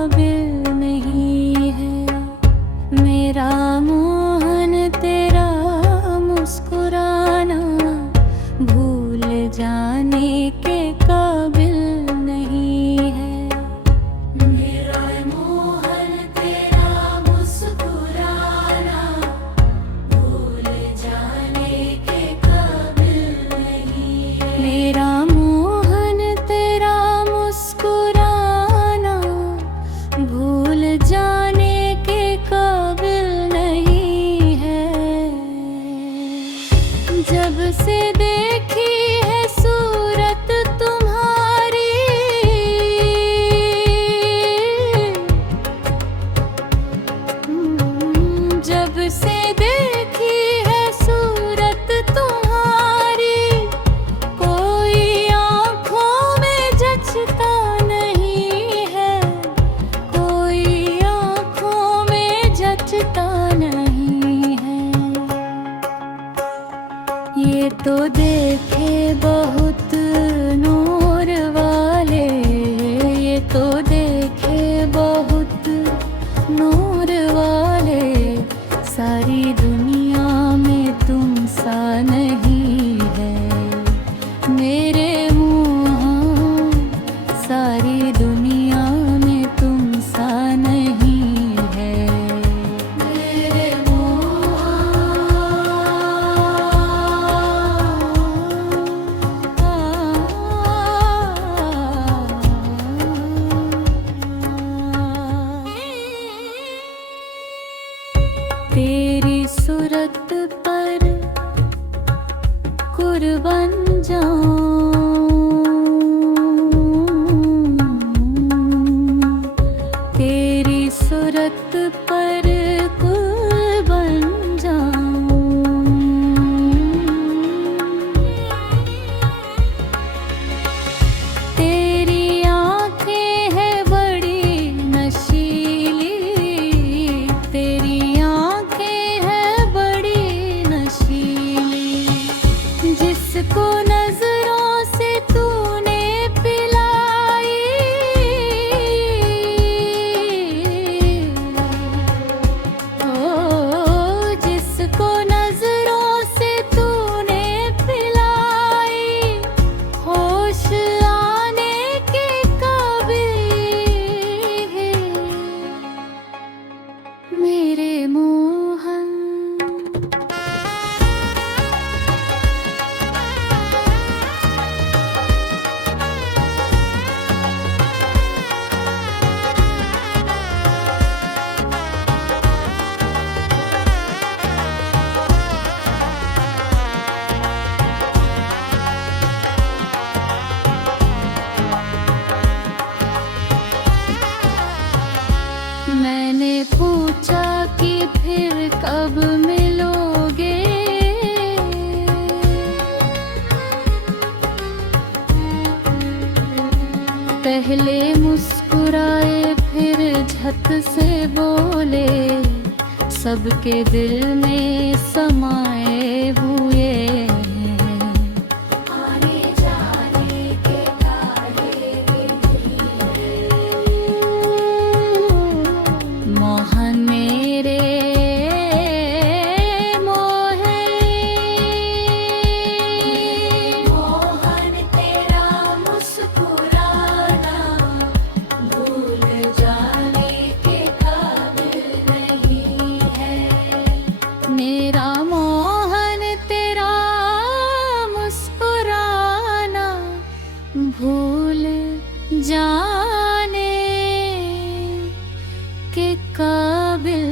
काबिल नहीं है। मेरा मोहन तेरा मुस्कुराना भूल जाने के काबिल नहीं है। मेरा मोहन तेरा मुस्कुराना भूल जाने के काबिल नहीं है। मेरा मोहन तेरा मुस्कुराना भूल जाने के काबिल नहीं है। जब से देखी है सूरत तुम्हारी, जब से देखी है सूरत तुम्हारी, कोई आँखों में जचता नहीं है, कोई आँखों में जचता नहीं है। ये तो देखे बहुत नूर वाले, ये तो देखे बहुत नूर वाले, सारी दुनिया में तुम सा नहीं है। मेरे मुँह सारी दुनिया में तुम सा नहीं है। मेरे तेरी सूरत पर कुर्बान जाऊं, तेरी सूरत पर कुर्बान जाऊं। तेरी आँखें है बड़ी नशीली, तेरी जिसको नजरों से तूने पिलाई, ओ जिसको नजरों से तूने पिलाई, होश आने के काबिल है। मेरे मोहन मैंने पूछा कि फिर कब मिलोगे, पहले मुस्कुराए फिर झट से बोले, सबके दिल में समाए हुए आने जाने के तारे मोहन मेरे मोहन तेरा मुस्कुराना भूल जाने के काबिल नहीं है। मेरा मोहन तेरा मुस्कुराना भूल जाने के काबिल